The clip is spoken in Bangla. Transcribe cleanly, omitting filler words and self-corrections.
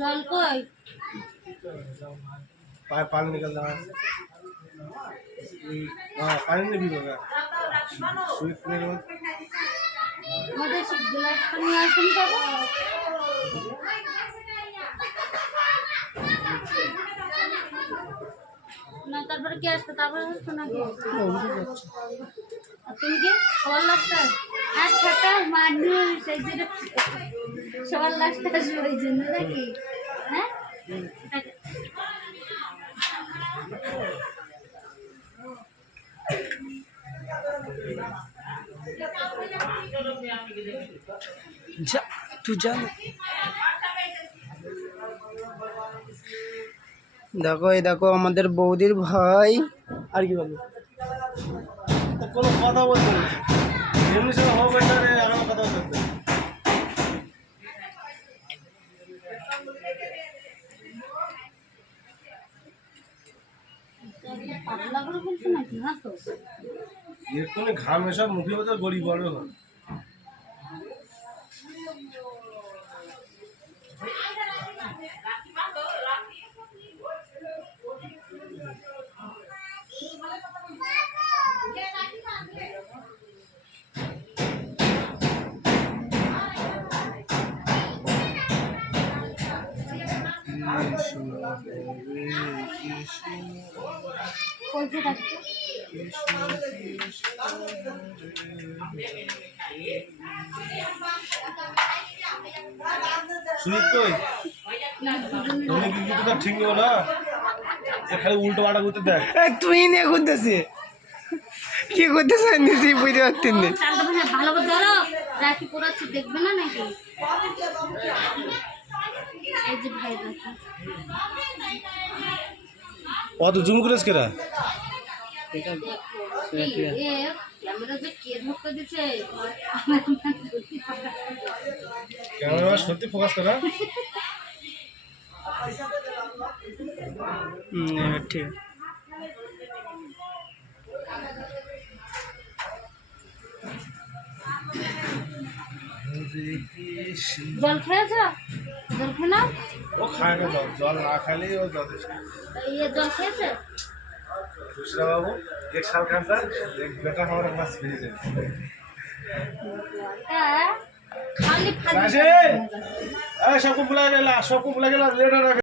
জল কই? पानी निकल रहा है। हाँ पानी नहीं भी होगा स्वीट में আমাদের গ্লাস পানি আসুন তো। না তারপরে কি আসবে? তারপরে আসবে নাকি? আর তুমি কি সবার লাস্টে? আচ্ছা তো মানুষ সেই যে সবার লাস্টে আসবে ওই জন্য নাকি? হ্যাঁ যা তুই যা না। দেখো এই দেখো আমাদের বৌদির ভাই। আর কি বলবো, কোনো কথা বলতে না এমনি সব হবে না রে এখন কথা বলতে পাতলা করে বলছো নাকি? না তো এক্ষুনি ঘাম এসব মুখে মতো গড়ি বড় হয় কইতে থাকতো। সুনীত কই তুমি কি তো ঠিক নেবো না এখানে উল্টো পাল্টা করতে দেখ তুই নিয়ে করতেছি কি করতেছে নিজে বুঝতে পারতেন না। ভালো করে ধরো, রাখি পড়াচ্ছি দেখবে না নাকি? এই যে ভাই দেখো অত জুম করেছ কেরা ক্যামেরা যে কে ধরতে দিচ্ছে ক্যামেরা সত্যি ফোকাস করা ঠিক জল খেয়েছো? জল খেয়ে নাও। ও খায় না জল জল না খাইলেই ও যথেষ্ট ইয়ে জল খেয়েছে दूसरा बाबू एक साल का था एक बेटा हमारे पास भेज दे खाली सबको बुला के ला लेटर